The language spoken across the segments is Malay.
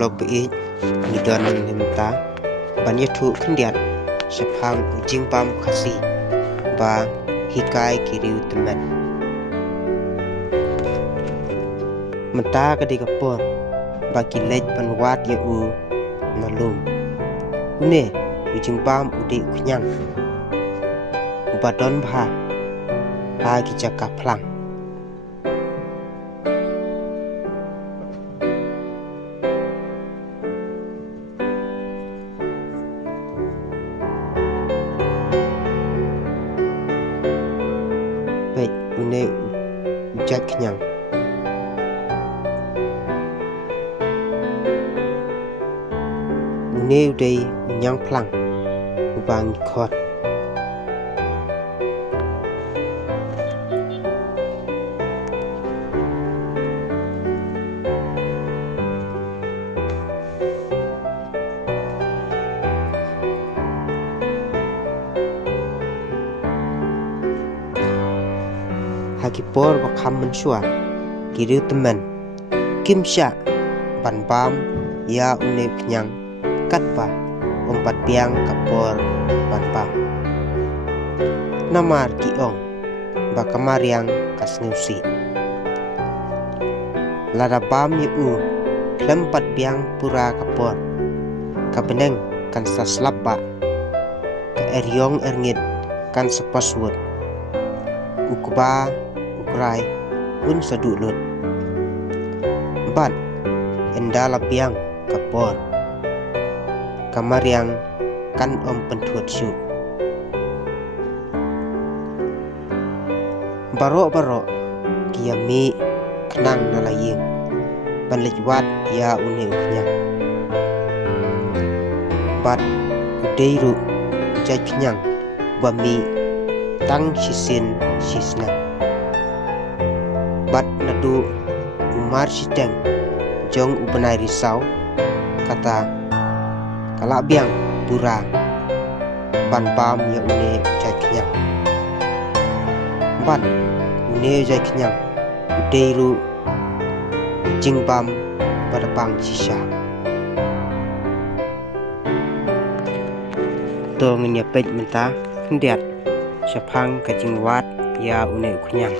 blog bi ngidon nimta banyak tu kendiat sepang ujing pam kasi ba hikai kiri teman menta kadi kapor ba kilej panwat ya u nalum une ujing pam udi kunyang ubadon bha ha kijaka plang baik une ujat kenyang une udai unyang plang ubang khot hakipor bakam mensua kiri teman kimsha ban bam ya une kenyang katpa ompat piang kapor ban bam namar kiong bakamar yang kasngusi lada bam yu klempat piang pura kapor kabeneng kan saslapba ke eryong erngit kan sepaswut ukba ukrai pun sadulut ban endala piang kapor kamar yang kan om pentuat su barok kiami kenang nalaying banlejwat ya une uknya bat udeiru ujai kenyang bami tang sisin sisna bat nadu umar siteng jong ubenai risau kata kalak biang pura ban pam ya une ujai kenyang ban une ujai kenyang udeiru jing pam badapang sisa to ngenya pej menta kendiat sepang kajing wat ya une kenyang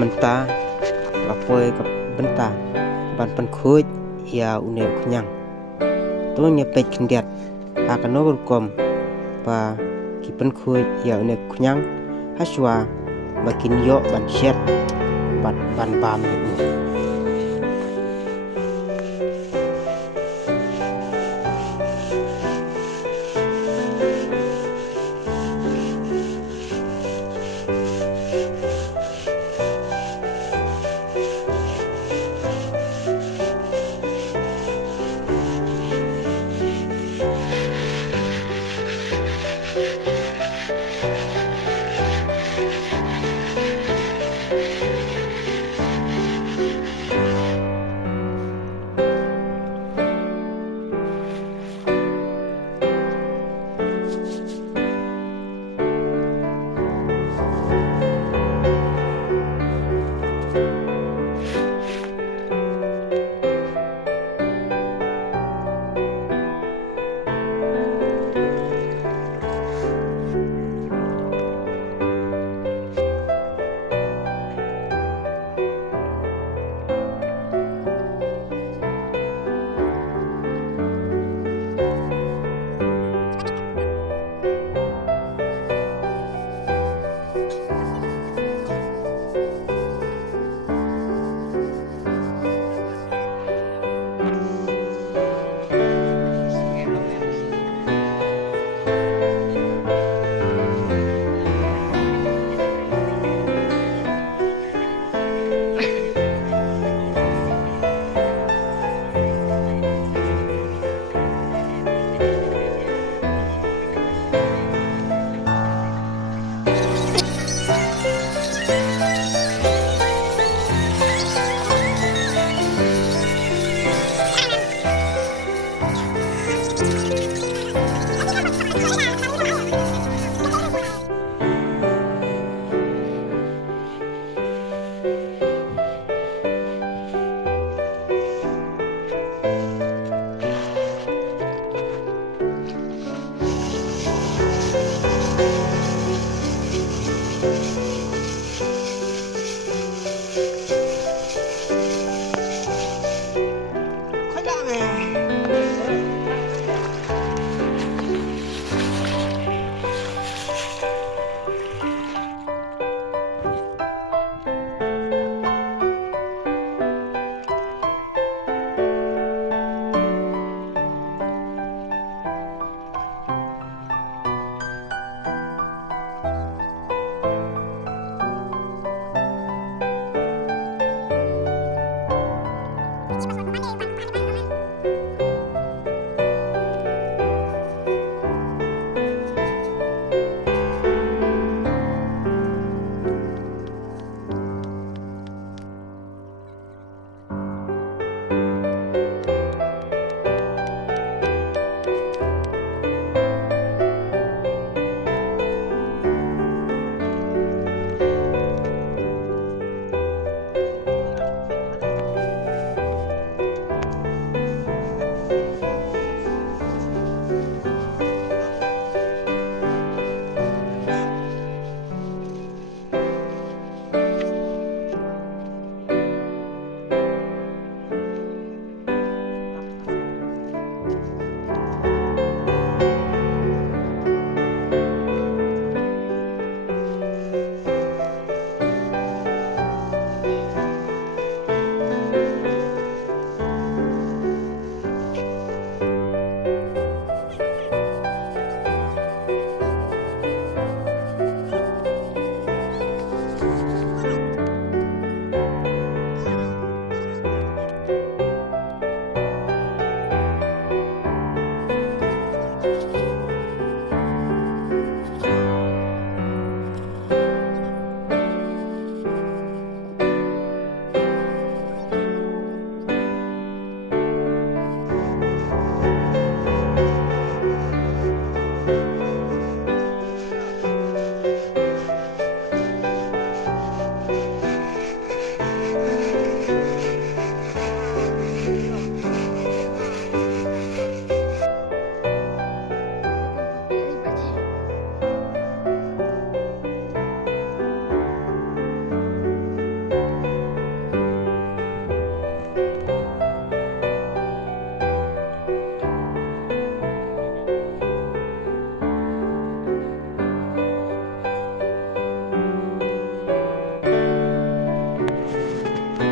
menta lapoi ke benta ban penkuj ya une kenyang to nyepet kendiat akan kom pa ki penkuj ya une kenyang haswa makin yo ban syet ban bam itu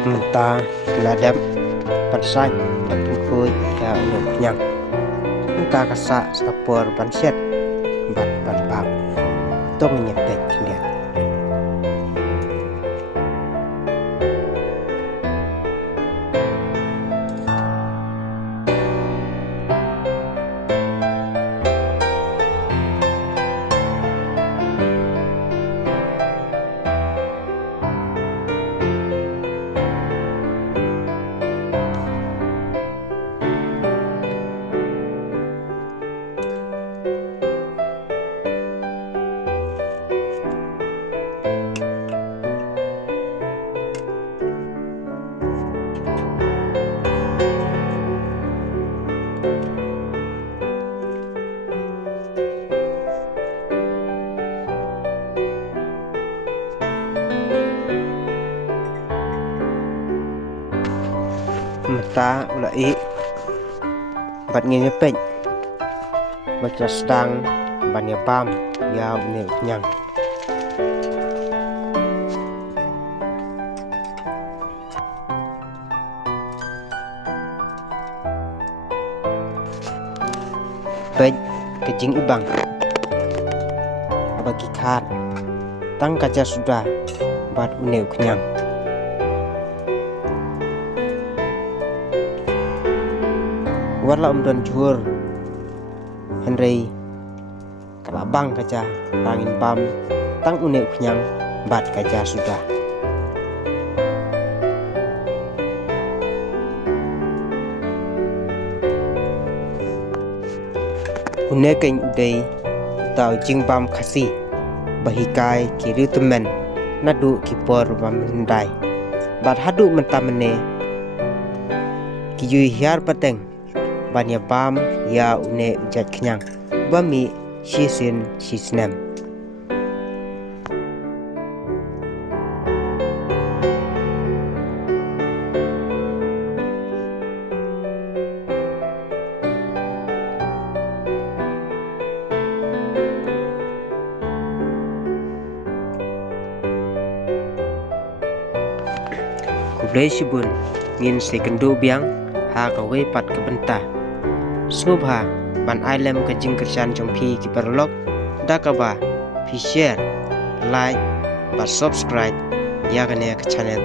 mentah ladap pansai pengkhuj ya unu kenyang mentah kasak sapor panset ban bab tong nyepet kendiat mata ulai bat nyepet baca sedang ban pam ya unu kenyang pej kejing ibang bagi khat tang kaca sudah bat unu kenyang warla umdon juhur Henry kalabang kaca rangin pam tang unu kenyang bat kaca sudah unu keng udai tau jing pam khasi bahikai kiri temen nadu kipor pamendai bat hadu mentamene kijui hiar pateng banya pam ya une ujat kenyang bami shisin shisnem kublai sibun ngin sekendu biang ha kawe pat kebentah Subha ban ailem kejing kerjaan jongpi kiperlok dakaba pi share like ba subscribe ya ke channel